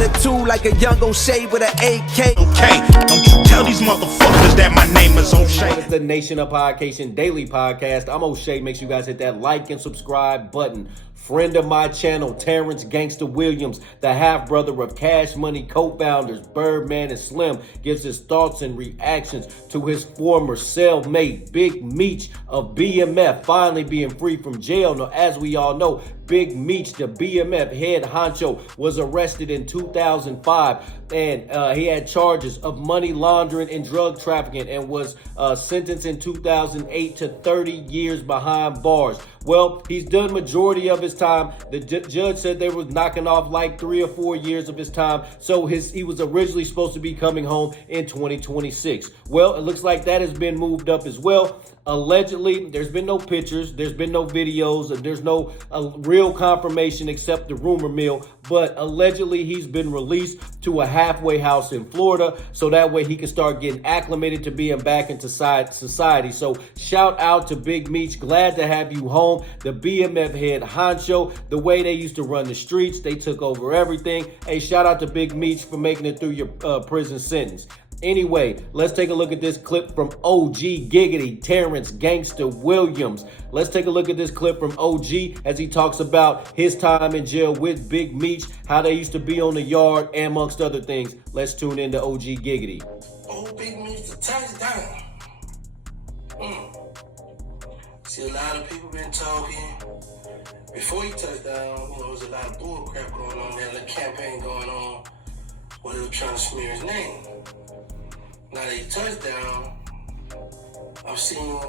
attitude like a young O'Shea with an AK. Okay, don't you tell these motherfuckers that my name is O'Shea. It's the Nation of Podcation Daily Podcast. I'm O'Shea. Make sure you guys hit that like and subscribe button. Friend of my channel, Terrence Gangsta Williams, the half-brother of Cash Money co-founders Birdman and Slim, gives his thoughts and reactions to his former cellmate, Big Meech of BMF, finally being free from jail. Now, as we all know, Big Meech, the BMF head honcho, was arrested in 2005, and he had charges of money laundering and drug trafficking and was sentenced in 2008 to 30 years behind bars. Well, he's done majority of his time. The judge said they were knocking off like 3 or 4 years of his time. So he was originally supposed to be coming home in 2026. Well, it looks like that has been moved up as well. Allegedly, there's been no pictures, there's been no videos, and there's no real confirmation except the rumor mill. But allegedly, he's been released to a halfway house in Florida, so that way he can start getting acclimated to being back into society. So shout out to Big Meech. Glad to have you home. The BMF head honcho, the way they used to run the streets, they took over everything. Hey, shout out to Big Meech for making it through your prison sentence. Anyway, let's take a look at this clip from OG Giggity, Terrence Gangsta Williams. Let's take a look at this clip from OG as he talks about his time in jail with Big Meech, how they used to be on the yard, and amongst other things. Let's tune in to OG Giggity. Oh, Big Meech, the touchdown. See, a lot of people been talking. Before he touched down, there was a lot of bull crap going on there, a campaign going on where they were trying to smear his name. Now that he touched down, I've seen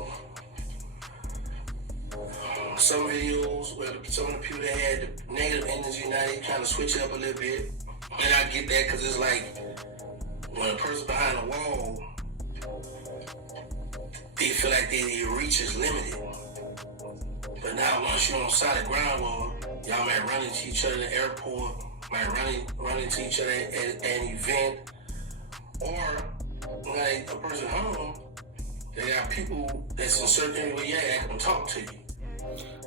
some videos where some of the people that had the negative energy, now they trying to switch it up a little bit. And I get that because it's like when a person behind a wall, they feel like their reach is limited. But now once you're on solid ground, well, y'all might run into each other in the airport, might run into each other at an event, or like a person home, they got people that's in certain area that can talk to you.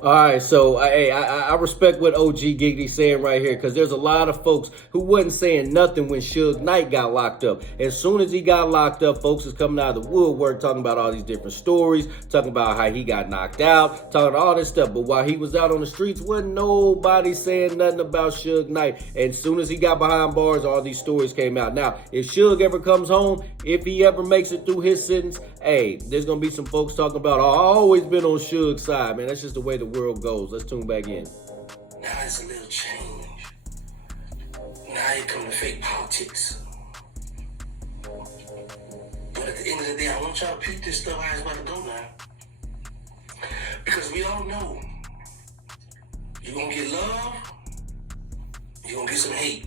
All right, so I respect what OG Giggy's saying right here, because there's a lot of folks who wasn't saying nothing when Suge Knight got locked up. As soon as he got locked up, folks is coming out of the woodwork talking about all these different stories, talking about how he got knocked out, talking about all this stuff. But while he was out on the streets, wasn't nobody saying nothing about Suge Knight. And as soon as he got behind bars, all these stories came out. Now, if Suge ever comes home, if he ever makes it through his sentence, hey, there's going to be some folks talking about, oh, I've always been on Suge's side, man. That's just the way the world goes. Let's tune back in. Now it's a little change. Now here come the fake politics. But at the end of the day, I want y'all to pick this stuff how it's about to go now. Because we all know you're going to get love, you're going to get some hate.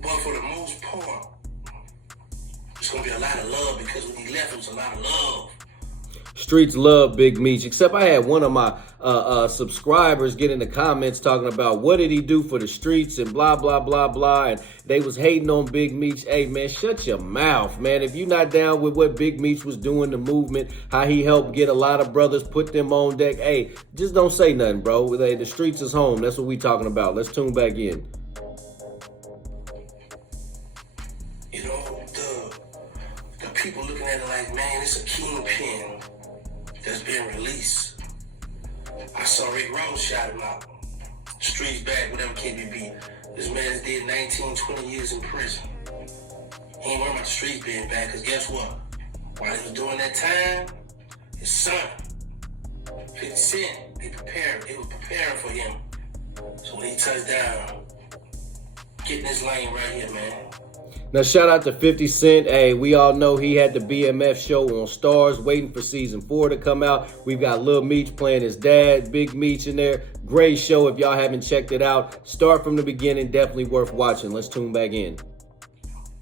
But for the most part, it's going to be a lot of love, because when he left, it was a lot of love. Streets love Big Meech, except I had one of my subscribers get in the comments talking about what did he do for the streets and blah, blah, blah, blah. And they was hating on Big Meech. Hey, man, shut your mouth, man. If you're not down with what Big Meech was doing, the movement, how he helped get a lot of brothers, put them on deck, hey, just don't say nothing, bro. Hey, the streets is home. That's what we talking about. Let's tune back in. You know, the people looking at it like, man, it's a kingpin that's been released. I saw Rick Ross shot him out. Streets back, whatever can be. This man has did 19, 20 years in prison. He ain't worried about the streets being back, because guess what? While he was doing that time, his son, 50 Cent, they were preparing for him. So when he touched down, get in this lane right here, man. Now, shout out to 50 Cent. Hey, we all know he had the BMF show on Stars, waiting for season 4 to come out. We've got Lil Meech playing his dad, Big Meech in there. Great show if y'all haven't checked it out. Start from the beginning, definitely worth watching. Let's tune back in.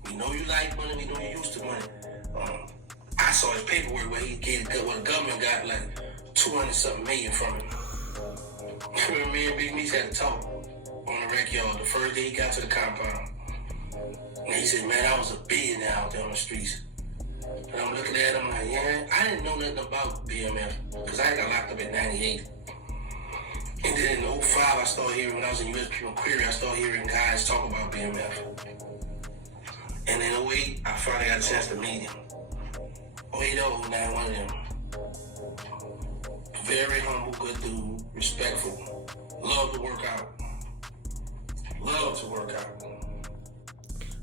We know you like money, we know you used to money. I saw his paperwork where he gave what the government got like 200-something million from him. Remember, me and Big Meech had to talk on the rec yard the first day he got to the compound. And he said, man, I was a billionaire out there on the streets. And I'm looking at him like, yeah, I didn't know nothing about BMF, because I got locked up in 98. And then in '05, I started hearing, when I was in US People Query, I started hearing guys talk about BMF. And in '08, I finally got a chance to meet him. '08, now one of them. Very humble, good dude, respectful. Love to work out. Love to work out.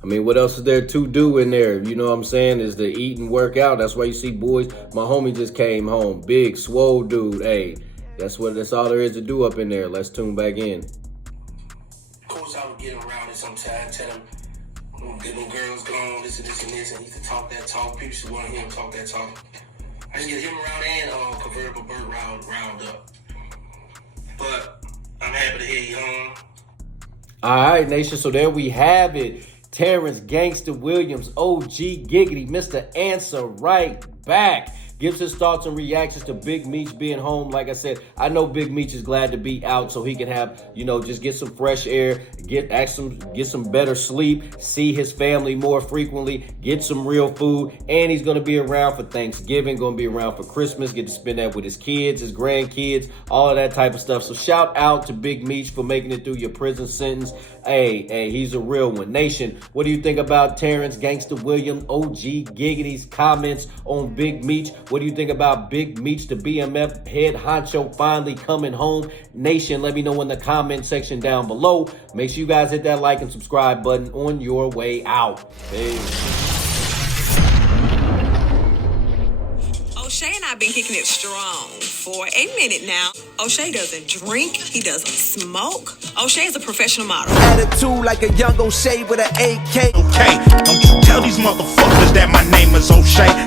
I mean, what else is there to do in there? You know what I'm saying? Is to eat and work out. That's why you see boys. My homie just came home. Big, swole dude. Hey, that's all there is to do up in there. Let's tune back in. Of course, I would get him around it sometimes, tell him, get them girls gone, this and this and this, and he used to talk that talk. People used to want to hear him talk that talk. I just get him around and Convertible Burt round up. But I'm happy to hear you home. All right, Nation. So there we have it. Terrence Gangsta Williams, OG Giggity, Mr. Answer Right Back. Gives his thoughts and reactions to Big Meech being home. Like I said, I know Big Meech is glad to be out so he can have, just get some fresh air, get some better sleep, see his family more frequently, get some real food, and he's going to be around for Thanksgiving, going to be around for Christmas, get to spend that with his kids, his grandkids, all of that type of stuff. So shout out to Big Meech for making it through your prison sentence. Hey, he's a real one. Nation, what do you think about Terrence Gangsta Williams, OG Giggity's comments on Big Meech? What do you think about Big Meech, the BMF head honcho, finally coming home? Nation, let me know in the comment section down below. Make sure you guys hit that like and subscribe button on your way out. Peace. O'Shea and I have been kicking it strong for a minute now. O'Shea doesn't drink. He doesn't smoke. O'Shea is a professional model. Attitude like a young O'Shea with an AK. Okay, don't you tell these motherfuckers that my name is O'Shea.